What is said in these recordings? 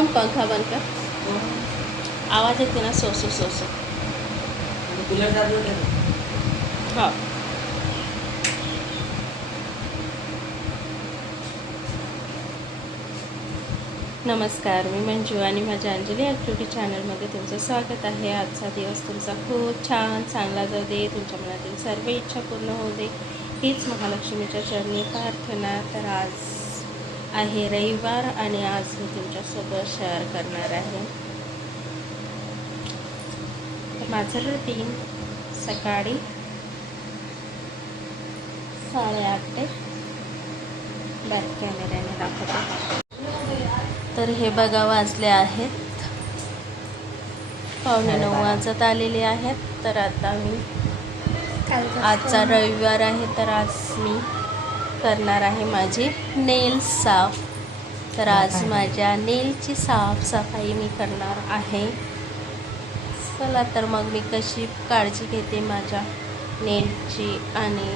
ओम पंखा बंद कर आवाज येते ना सोसो सोसो कूलर चालू हा. हो. नमस्कार मी मंजू आणि माझ्या अंजली ॲक्टिव्हिटी चॅनलमध्ये तुमचं स्वागत आहे. आजचा दिवस तुमचा खूप छान चांगला जाऊ दे. तुमच्या मनातील सर्व इच्छा पूर्ण होऊ दे. हीच महालक्ष्मीच्या चरणी प्रार्थना. तर आज आहे. रविवार आणि आज मी तुमच्यासोबत शेअर करणार आहे. माझं रुटीन सकाळी साडेआठ ते बॅक कॅमेऱ्याने दाखवते. तर हे बघा वाजले आहेत. पावणे नऊ वाजत आलेले आहेत. तर आता मी आजचा रविवार आहे तर आज मी करणार आहे माझी नेल्स साफ. तर आज माझ्या नेलची साफसफाई मी करणार आहे. चला तर मग मी कशी काळजी घेते माझ्या नेलची आणि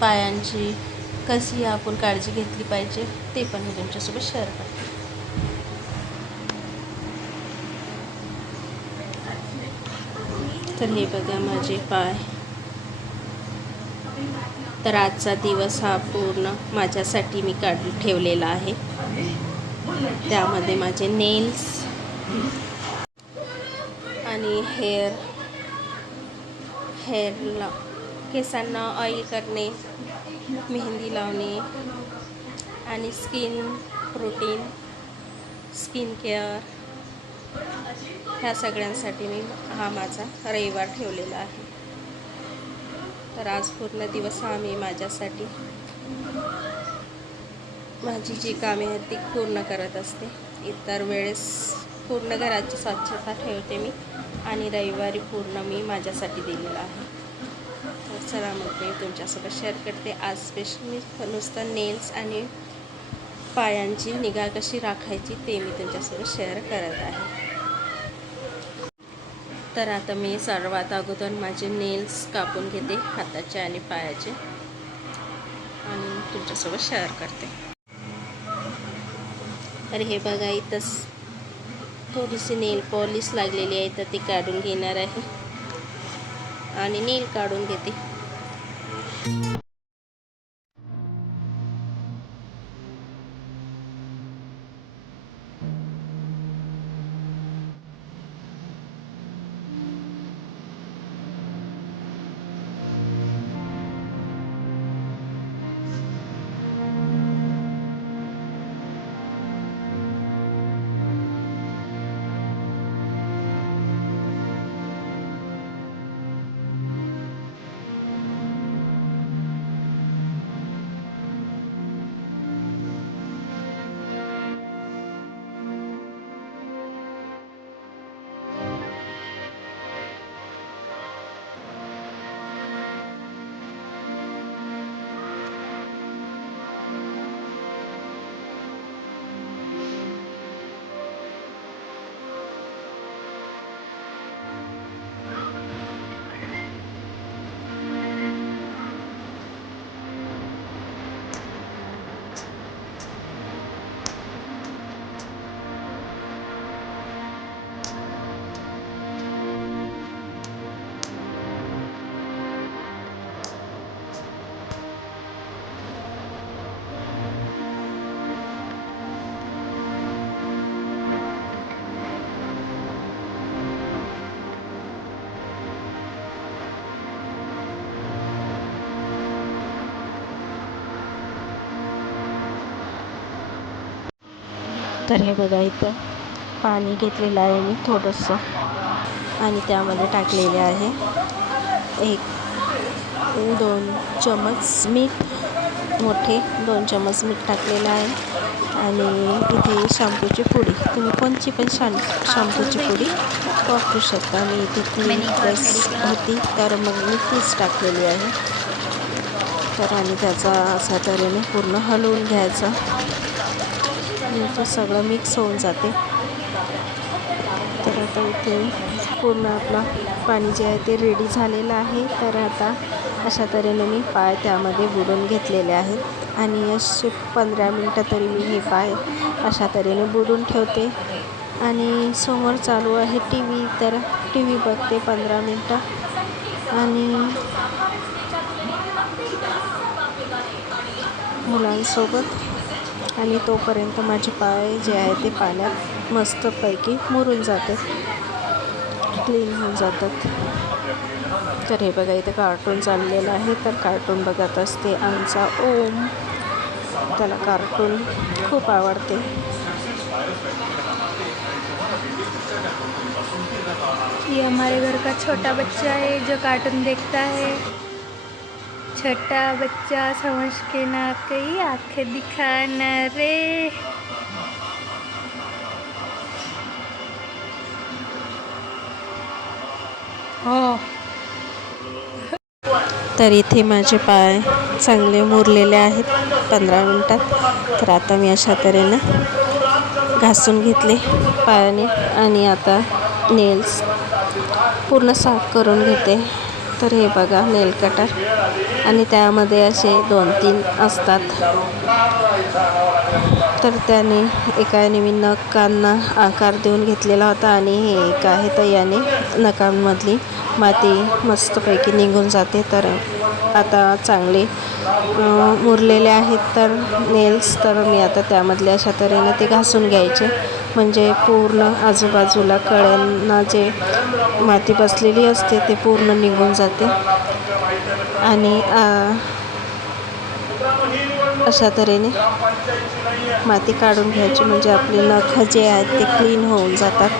पायांची? कशी आपण काळजी घेतली पाहिजे ते पण मी तुमच्यासोबत शेअर करते. तर हे बघा माझे पाय. तर आजचा दिवस हा पूर्ण माझ्यासाठी मी काढून ठेवलेला आहे. त्यामध्ये माझे नेल्स आणि हेअर हेअरला केसांना ऑइल करणे मेहंदी लावणे आणि स्किन प्रोटीन स्किन केअर ह्या सगळ्यांसाठी मी हा माझा रविवार ठेवलेला आहे. तर आज पूर्ण दिवस हा मी माझ्यासाठी माझी जी कामे आहेत ती पूर्ण करत असते. इतर वेळेस पूर्ण घराची स्वच्छता ठेवते मी आणि रविवारी पूर्ण मी माझ्यासाठी दिलेला आहे. तर चला मग मी तुमच्यासोबत शेअर करते. आज स्पेशल मी नुसतं नेल्स आणि पायांची निगा कशी राखायची ते मी तुमच्यासोबत शेअर करत आहे. तर आता मी सर्वात अगोदर माझे नेल्स कापून घेते हाताचे आणि पायाचे. आणि तुमच्यासोबत शेअर करते. तर हे बघा इथंच थोडीशी नेल पॉलिश लागलेली आहे तर ती काढून घेणार आहे. आणि नेल काढून घेते. तर हे बघा इथं पाणी घेतलेलं आहे मी थोडंसं. आणि त्यामध्ये टाकलेले आहे एक दोन चमच मीठ मोठे दोन चमच मीठ टाकलेलं आहे. आणि इथे शॅम्पूची पुडी. तुम्ही कोणची पण शॅम शॅम्पूची पुडी वापरू शकता. आणि इथे क्लीन प्लस होती तर मग मी तीच टाकलेली आहे. तर आणि त्याचा असा तऱ्हेने पूर्ण हलवून घ्यायचा. तो सगळं मिक्स होऊन जाते. तर आता इथे पूर्ण आपला पाणी जे आहे ते रेडी झालेलं आहे. तर आता अशा तऱ्हेने मी पाय त्यामध्ये बुडून घेतलेले आहेत. आणि असे पंधरा मिनटं तरी मी हे पाय अशा तऱ्हेने बुडून ठेवते. आणि समोर चालू आहे टी व्ही तर टी व्ही बघते पंधरा मिनटं. आणि मुलांसोबत आणि तोपर्यंत माझे पाय जे आहे ते पाण्यात मस्तपैकी मुरून जाते क्लीन होऊन जातात. तर हे बघा इथे कार्टून चाललेलं आहे. तर कार्टून बघत असते आमचा ओम. त्याला कार्टून खूप आवडते. ये हमारे घर का छोटा बच्चा है जो कार्टून देखता है। छोटा बच्चा समझ के ना कई आंखें दिखाना रे। हो। तर इथे माझे पाय चांगले मुरलेले आहेत पंधरा मिनटात. तर आता मी अशा तऱ्हेनं घासून घेतले पायाने आणि आता नेल्स पूर्ण साफ करून घेते. तर हे बघा नेल कटर आणि त्यामध्ये असे दोन तीन असतात. तर त्याने एका मी नकांना आकार देऊन घेतलेला होता आणि हे एक आहे तर याने नकांमधली माती मस्तपैकी निघून जाते. तर आता चांगले मुरलेले आहेत तर नेल्स तर मी आता त्यामधले अशा तऱ्हेने ते घासून घ्यायचे. म्हणजे पूर्ण आजूबाजूला कळ्यांना जे माती बसलेली असते ते पूर्ण निघून जाते. आणि अशा तऱ्हेने माती काढून घ्यायची. म्हणजे आपले नख जे आहेत ते क्लीन होऊन जातात.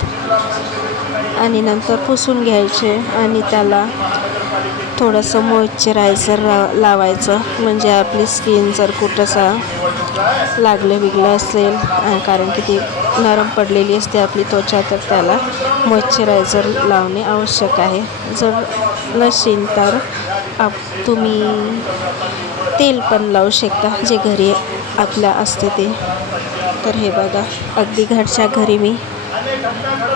आणि नंतर पुसून घ्यायचे आणि त्याला थोडंसं मॉइश्चरायझर ला लावायचं. म्हणजे आपली स्किन जर कुठंसा लागलं बिगलं असेल कारण की ती नरम पडलेली असते आपली त्वचा तर त्याला मॉइश्चरायझर लावणे आवश्यक आहे. जर नसेल तर आप तुम्ही तेल पण लावू शकता जे घरी आपल्या असते ते. तर हे बघा अगदी घरच्या घरी मी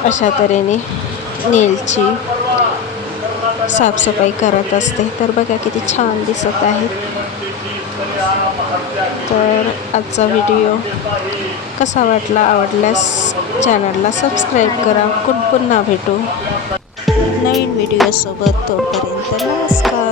अशा तऱ्हेने नेलची साफसफाई करत असते. तर बघा किती छान दिसत आहे. तर आजचा व्हिडिओ कसा वाटला आवडल्यास चॅनलला सबस्क्राईब करा. कुठ पुन्हा भेटू. नवीन व्हिडिओसोबत तोपर्यंत नमस्कार.